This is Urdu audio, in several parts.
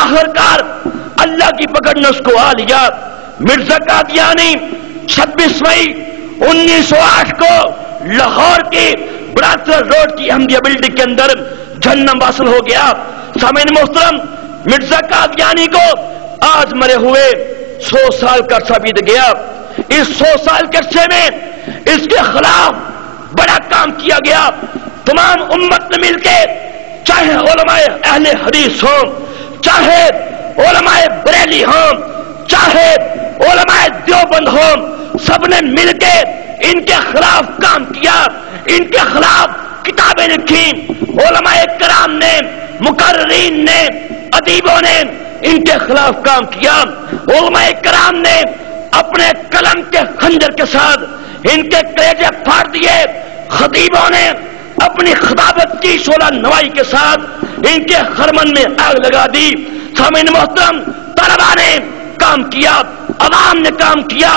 آخرکار اللہ کی پکڑ نے اس کو آ لیا۔ مرزا قادیانی 26 مئی 1908 کو لاہور کی برادر روڈ کی احمدیہ بلڈنگ کے اندر جنم حاصل ہو گیا۔ سامعین محترم، مرزا قادیانی کو آج مرے ہوئے 100 سال کا عرصہ بیت گیا۔ اس 100 سال کے عرصے میں اس کے خلاف بڑا کام کیا گیا۔ تمام امت نے مل کے، چاہے علماء اہل حدیث ہوں، چاہے علماء بریلی ہوں، چاہے علماء دیوبند ہوں، سب نے مل کے ان کے خلاف کام کیا، ان کے خلاف کتابیں لکھی۔ علماء کرام نے، مقررین نے، ادیبوں نے ان کے خلاف کام کیا۔ علماء کرام نے اپنے قلم کے خنجر کے ساتھ ان کے کلیجے پھاڑ دیے۔ خطیبوں نے اپنی خطابت کی شعلہ نوائی کے ساتھ ان کے خرمن میں آگ لگا دی۔ سامعین محترم، طلباء نے کام کیا، عوام نے کام کیا،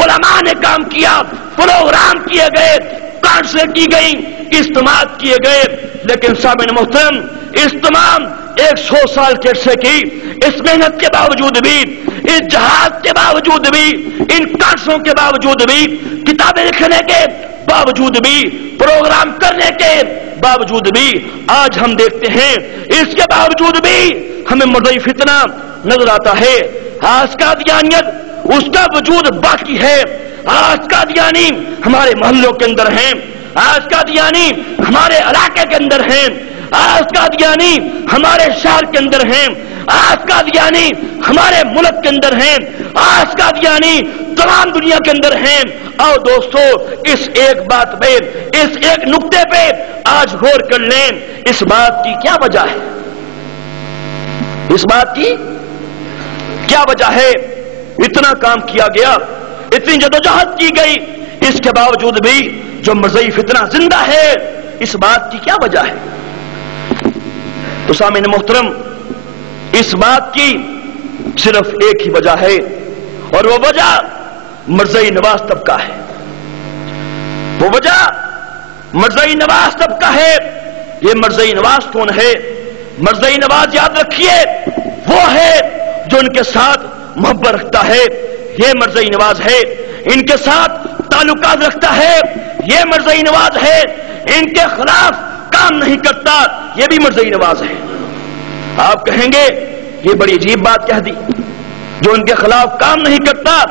علماء نے کام کیا، پروگرام کیے گئے، کانفرنسیں کی گئیں، اجتماع کیے گئے، لیکن سامعین محترم، اس تمام 100 سال کے عرصے کی اس محنت کے باوجود بھی، اس جہاد کے باوجود بھی، ان کانفرنسوں کے باوجود بھی، کتابیں لکھنے کے باوجود بھی، پروگرام کرنے کے باوجود بھی، آج ہم دیکھتے ہیں اس کے باوجود بھی ہمیں مردئی فتنہ نظر آتا ہے۔ آج قادیانیت اس کا وجود باقی ہے۔ آج قادیانی ہمارے محلوں کے اندر ہیں، آج قادیانی ہمارے علاقے کے اندر ہیں، آج قادیانی ہمارے شہر کے اندر ہیں، آج قادیانی ہمارے ملک کے اندر ہیں، آج قادیانی تمام دنیا کے اندر ہیں۔ اور دوستو، اس ایک بات پہ، اس ایک نقطے پہ آج غور کر لیں، اس بات کی کیا وجہ ہے؟ اس بات کی کیا وجہ ہے؟ اتنا کام کیا گیا، اتنی جدوجہد کی گئی، اس کے باوجود بھی جو مرزئی فتنہ زندہ ہے، اس بات کی کیا وجہ ہے؟ تو سامعین محترم، اس بات کی صرف ایک ہی وجہ ہے، اور وہ وجہ مرزئی نواز طبقہ ہے۔ وہ وجہ مرزئی نواز طبقہ ہے۔ یہ مرزئی نواز کون ہے؟ مرزئی نواز یاد رکھیے، وہ ہے جو ان کے ساتھ محبت رکھتا ہے، یہ مرزئی نواز ہے۔ ان کے ساتھ تعلقات رکھتا ہے، یہ مرزئی نواز ہے۔ ان کے خلاف کام نہیں کرتا، یہ بھی مرزئی نواز ہے۔ آپ کہیں گے یہ بڑی عجیب بات کہہ دی، جو ان کے خلاف کام نہیں کرتا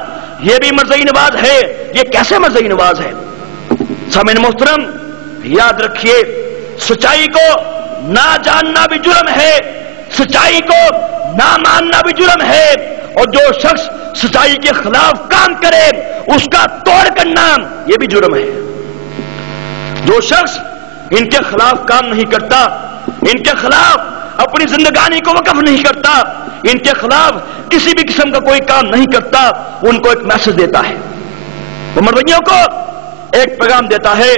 یہ بھی مرزئی نواز ہے، یہ کیسے مرزئی نواز ہے؟ سامعین محترم، یاد رکھیے، سچائی کو نہ جاننا بھی جرم ہے، سچائی کو نہ ماننا بھی جرم ہے، اور جو شخص سچائی کے خلاف کام کرے اس کا توڑ کرنا یہ بھی جرم ہے۔ جو شخص ان کے خلاف کام نہیں کرتا، ان کے خلاف اپنی زندگانی کو وقف نہیں کرتا، ان کے خلاف کسی بھی قسم کا کوئی کام نہیں کرتا، ان کو ایک میسج دیتا ہے، وہ مرزیوں کو ایک پیغام دیتا ہے،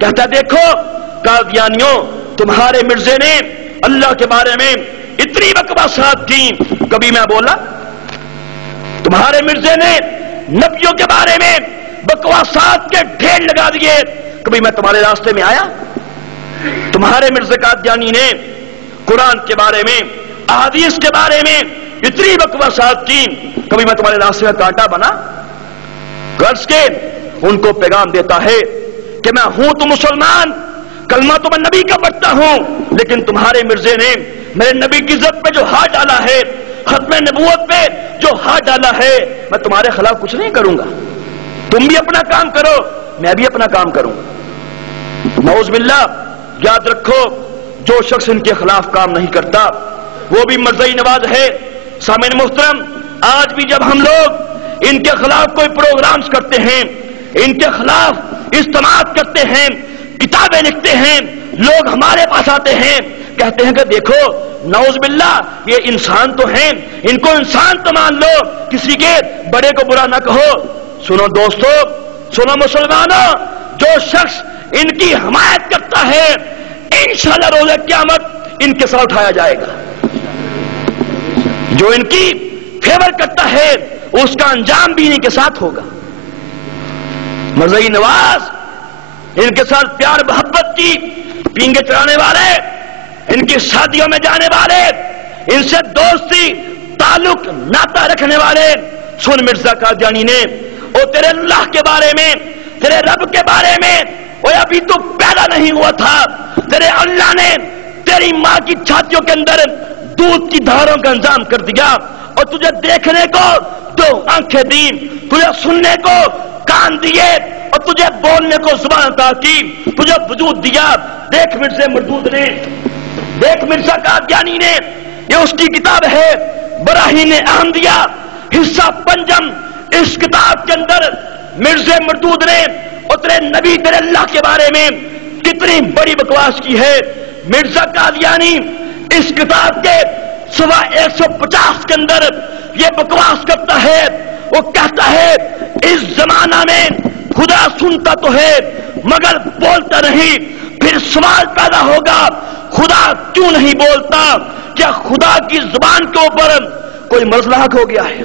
کہتا ہے دیکھو قادیانیوں، تمہارے مرزے نے اللہ کے بارے میں اتنی بکواسات کی، کبھی میں بولا؟ تمہارے مرزے نے نبیوں کے بارے میں بکواسات کے ڈھیر لگا دیے، کبھی میں تمہارے راستے میں آیا؟ تمہارے مرزا قادیانی نے قرآن کے بارے میں، احادیث کے بارے میں اتنی بکواسات کی، کبھی میں تمہارے راستے میں کانٹا بنا؟ غرض کے ان کو پیغام دیتا ہے کہ میں ہوں تو مسلمان، کلمہ تو میں نبی کا پڑھتا ہوں، لیکن تمہارے مرزے نے میرے نبی کی عزت پہ جو ہاتھ ڈالا ہے، ختم نبوت پہ جو ہاتھ ڈالا ہے، میں تمہارے خلاف کچھ نہیں کروں گا، تم بھی اپنا کام کرو، میں بھی اپنا کام کروں گا۔ نعوذ باللہ، یاد رکھو، جو شخص ان کے خلاف کام نہیں کرتا وہ بھی مرزئی نواز ہے۔ سامعین محترم، آج بھی جب ہم لوگ ان کے خلاف کوئی پروگرامز کرتے ہیں، ان کے خلاف اجتماع کرتے ہیں، کتابیں لکھتے ہیں، لوگ ہمارے پاس آتے ہیں، کہتے ہیں کہ دیکھو نعوذ باللہ یہ انسان تو ہیں، ان کو انسان تو مان لو، کسی کے بڑے کو برا نہ کہو۔ سنو دوستو، سنو مسلمانوں، جو شخص ان کی حمایت کرتا ہے انشاءاللہ روز قیامت ان کے ساتھ اٹھایا جائے گا، جو ان کی فیور کرتا ہے اس کا انجام بھی ان کے ساتھ ہوگا۔ مرزئی نواز، ان کے ساتھ پیار محبت کی، پینگے چڑھانے والے، ان کی شادیوں میں جانے والے، ان سے دوستی تعلق ناتا رکھنے والے، سن مرزا قادیانی نے وہ تیرے اللہ کے بارے میں، تیرے رب کے بارے میں، وہ ابھی تو پیدا نہیں ہوا تھا، تیرے اللہ نے تیری ماں کی چھاتیوں کے اندر دودھ کی دھاروں کا انتظام کر دیا، اور تجھے دیکھنے کو دو آنکھیں دی، تجھے سننے کو کان دیے، اور تجھے بولنے کو زبان عطا کی، تجھے وجود دیا۔ دیکھ مرزا مردود نے، دیکھ مرزا قادیانی نے، یہ اس کی کتاب ہے براہین احمدیہ حصہ پنجم، اس کتاب کے اندر مرزا مردود نے اور تیرے نبی تیرے اللہ کے بارے میں کتنی بڑی بکواس کی ہے۔ مرزا قادیانی اس کتاب کے صفحہ 150 کے اندر یہ بکواس کرتا ہے، وہ کہتا ہے اس زمانہ میں خدا سنتا تو ہے مگر بولتا نہیں، پھر سوال پیدا ہوگا خدا کیوں نہیں بولتا؟ کیا خدا کی زبان کے اوپر کوئی مرض لاحق ہو گیا ہے؟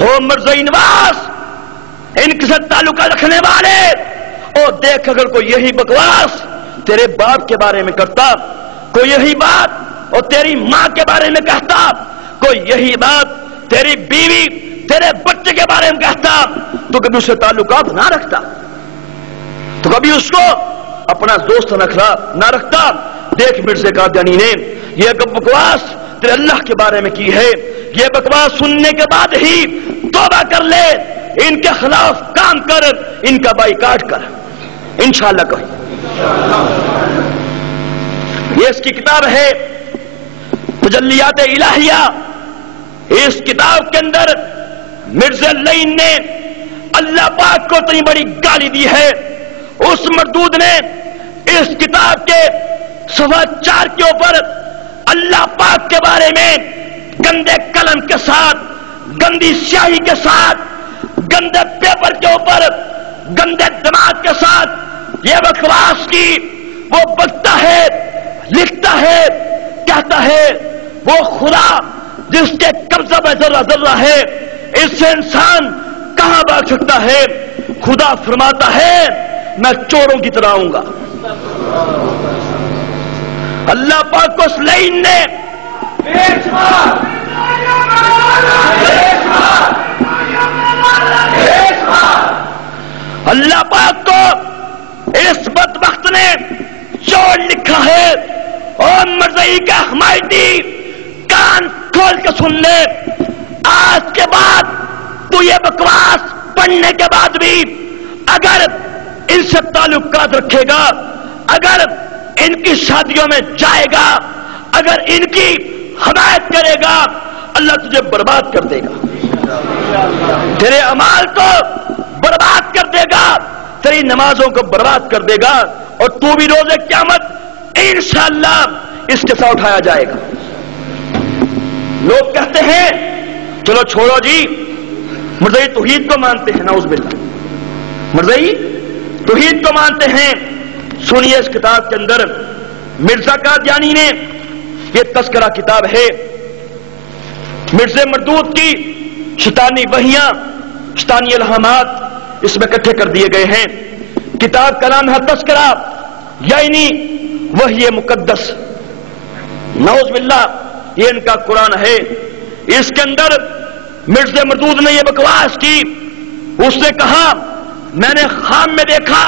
او مرزا نواز، ان کے ساتھ تعلقات رکھنے والے، اور دیکھ اگر کوئی یہی بکواس تیرے باپ کے بارے میں کرتا، کوئی یہی بات اور تیری ماں کے بارے میں کہتا، کوئی یہی بات تیری بیوی تیرے بچے کے بارے میں کہتا، تو کبھی اسے تعلقات نہ رکھتا، تو کبھی اس کو اپنا دوست نہ رکھتا۔ دیکھ مرزا قادیانی نے یہ بکواس تیرے اللہ کے بارے میں کی ہے، یہ بکواس سننے کے بعد ہی توبہ کر لے، ان کے خلاف کام کر، ان کا بائیکاٹ کر، انشاءاللہ کہیں۔ یہ اس کی کتاب ہے تجلیات الہیہ، اس کتاب کے اندر مرزا لعین نے اللہ پاک کو اتنی بڑی گالی دی ہے۔ اس مردود نے اس کتاب کے صفحہ 4 کے اوپر اللہ پاک کے بارے میں گندے قلم کے ساتھ، گندی سیاہی کے ساتھ، گندے پیپر کے اوپر گندے دماغ کے ساتھ یہ بکواس کی، وہ بکتا ہے، لکھتا ہے، کہتا ہے وہ خدا جس کے قبضہ میں ذرہ ذرہ ہے، اس سے انسان کہاں بھاگ سکتا ہے؟ خدا فرماتا ہے میں چوروں کی طرح آؤں گا۔ اللہ پاک کو اس لعین نے اللہ پاک کو اس بدبخت نے چور لکھا ہے۔ اور مرزائی کا حمایتی کان کھول کے سن لے، آج کے بعد تو یہ بکواس پڑھنے کے بعد بھی اگر ان سے تعلقات رکھے گا، اگر ان کی شادیوں میں جائے گا، اگر ان کی حمایت کرے گا، اللہ تجھے برباد کر دے گا، تیرے اعمال کو برباد کر دے گا، تیری نمازوں کو برباد کر دے گا، اور تو بھی روز قیامت انشاءاللہ اس کے ساتھ اٹھایا جائے گا۔ لوگ کہتے ہیں چلو چھوڑو جی، مرزائی توحید کو مانتے ہیں، نعوذ باللہ، مرزائی توحید کو مانتے ہیں۔ سنیے اس کتاب کے اندر مرزا قادیانی نے، یہ تذکرہ کتاب ہے مرزا مردود کی، شیطانی وحیاں، شیطانی الہامات اس میں اکٹھے کر دیے گئے ہیں۔ کتاب کا نام ہے تذکرہ، یعنی وحی مقدس، نعوذ باللہ، یہ ان کا قرآن ہے۔ اس کے اندر مرزا مردود نے یہ بکواس کی، اس نے کہا میں نے خواب میں دیکھا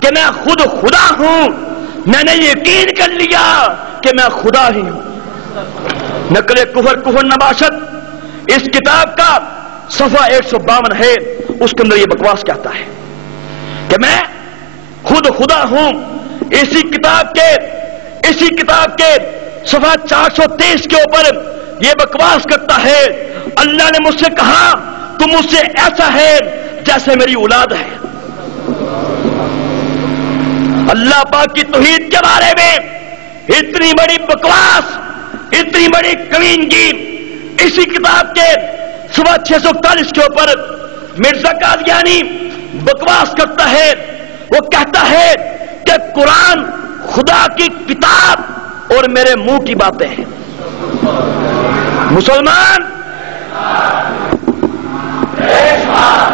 کہ میں خود خدا ہوں، میں نے یقین کر لیا کہ میں خدا ہی ہوں۔ نقل کفر نباشت اس کتاب کا صفحہ 152 ہے، اس کے اندر یہ بکواس کہتا ہے کہ میں خود خدا ہوں۔ اسی کتاب کے صفحہ 423 کے اوپر یہ بکواس کرتا ہے اللہ نے مجھ سے کہا تم مجھ سے ایسا ہے جیسے میری اولاد ہے۔ اللہ پاک کی توحید کے بارے میں اتنی بڑی بکواس، اتنی بڑی کمینگی اسی کتاب کے صفحہ 641 کے اوپر مرزا قادیانی بکواس کرتا ہے۔ وہ کہتا ہے کہ قرآن خدا کی کتاب اور میرے منہ کی باتیں ہیں۔ مسلمان ریشمار